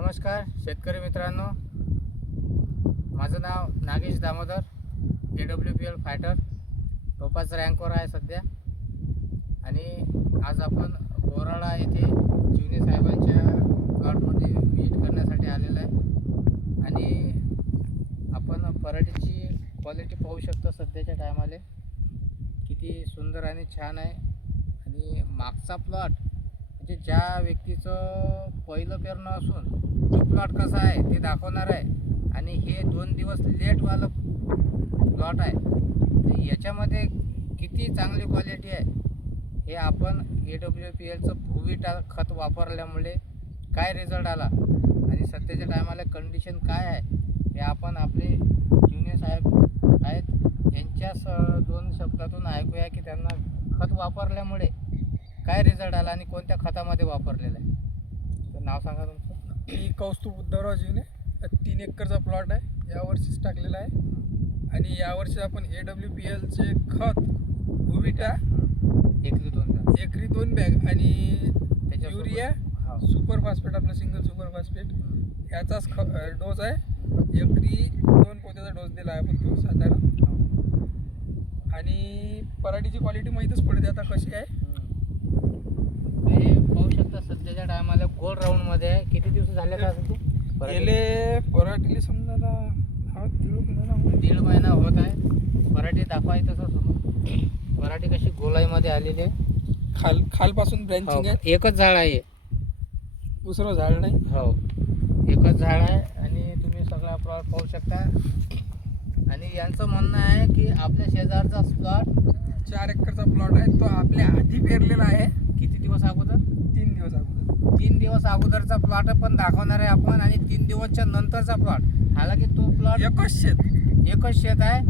नमस्कार शेतकरी मित्रांनो, माझं नाव नागेश दामोदर, AWPL फायटर टोपाच रँकवर आहे सध्या. आणि आज आपण बोराळा येथे जुने साहेबांच्या प्लॉटमध्ये व्हिजिट करण्यासाठी आलेलो आहे. आणि आपण पराठीची क्वालिटी पाहू शकता. सध्याच्या टायमाला किती सुंदर आणि छान आहे. आणि मागचा प्लॉट म्हणजे ज्या व्यक्तीचं पहिलं पेरणं असून तो प्लॉट कसा आहे ते दाखवणार आहे. आणि हे 2 दिवस लेटवालं प्लॉट आहे, तर याच्यामध्ये किती चांगली क्वालिटी आहे हे आपण AWPLचं भुविटा खत वापरल्यामुळे काय रिझल्ट आला आणि सध्याच्या टायमाला कंडिशन काय आहे हे आपण आपले जुने साहेब आहेत यांच्याच 2 शब्दातून ऐकूया की त्यांना खत वापरल्यामुळे काय रिझल्ट आला आणि कोणत्या खतामध्ये वापरलेलं आहे. तर नाव सांगा तुमचं. मी कौस्तुभ उद्धवराव जीने. 3 एकरचा प्लॉट आहे, यावर्षीच टाकलेला आहे. आणि यावर्षी आपण AWPLचे खत भुविटा एकरी 2 बॅग आणि त्याच्या युरिया सुपर फॉस्फेट, आपलं सिंगल सुपर फॉस्फेट याचाच डोस आहे. एकरी 2 पोत्याचा डोस दिला आहे आपण तो साधारण. आणि पराठीची क्वालिटी माहीतच पडते आता कशी आहे. हे पाहू शकता सध्याच्या टायमाला गोल राऊंडमध्ये आहे. किती दिवस झाले का ते गेले पराठीला समजा ना दीड महिना होत आहे. पराठी दाखवायचं तसं समोर पराठी कशी गोलाईमध्ये आलेली आहे. खालपासून ब्रँचिंग आहे. एकच झाड आहे, दुसरं झाड नाही. हो एकच झाड आहे. आणि तुम्ही सगळा प्लॉट पाहू शकता. आणि यांचं म्हणणं आहे की आपल्या शेजारचा प्लॉट 4 एकरचा प्लॉट आहे, तो आपल्या आधी पेरलेला आहे. किती दिवस अगोदर? 3 दिवस अगोदर. 3 दिवस अगोदरचा प्लॉट पण दाखवणार आहे आपण. आणि 3 दिवसच्या नंतरचा प्लॉट. हालाकी तो प्लॉट एकच शेत आहे.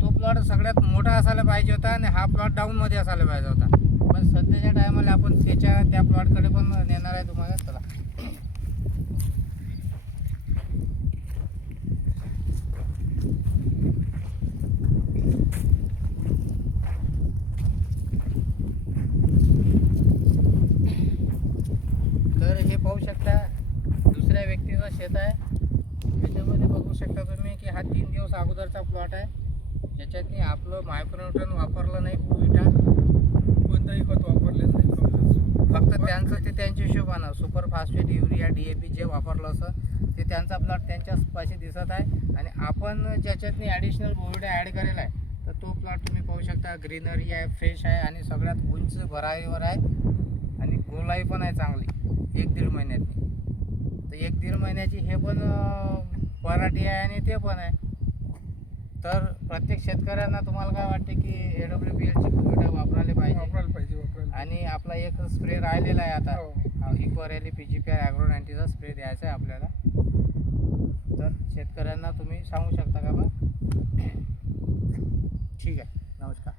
तो प्लॉट सगळ्यात मोठा असायला पाहिजे होता आणि हा प्लॉट डाऊनमध्ये असायला पाहिजे होता. पण सध्याच्या टायमाला आपण त्या प्लॉटकडे पण नेणार आहे तुम्हाला. चला तर हे पाहू शकता दुसऱ्या व्यक्तीचं शेत आहे. त्याच्यामध्ये बघू शकता तुम्ही की हा 3 दिवस अगोदरचा प्लॉट आहे, ज्याच्यातनी आपलं मायक्रोन्यूट्रन वापरलं नाही, भुविटा कोणतंही खत वापरलेलं नाही. फक्त त्यांचं ते त्यांच्या हिशोबानं सुपर फॉस्फेट, युरिया, DAP जे वापरलं असं ते त्यांचा प्लॉट त्यांच्यापाशी दिसत आहे. आणि आपण ज्याच्यातनी ॲडिशनल भुविटा ॲड करेल आहे, तर तो प्लॉट तुम्ही पाहू शकता. ग्रीनरी आहे, फ्रेश आहे आणि सगळ्यात उंच भरारीवर आहे. आणि गोलाई पण आहे चांगली 1-1.5 महिन्यातनी. तर 1-1.5 महिन्याची हे पण पराठी आहे आणि ते पण आहे. तर प्रत्येक शेतकऱ्यांना तुम्हाला काय वाटते की AWPLची भुविटा वापरायला पाहिजे. आणि आपला एक स्प्रे राहिलेला आहे आता, इक्वरॅली PGPR ॲग्रो 90चा स्प्रे द्यायचा आहे आपल्याला. तर शेतकऱ्यांना तुम्ही सांगू शकता का बा. ठीक आहे, नमस्कार.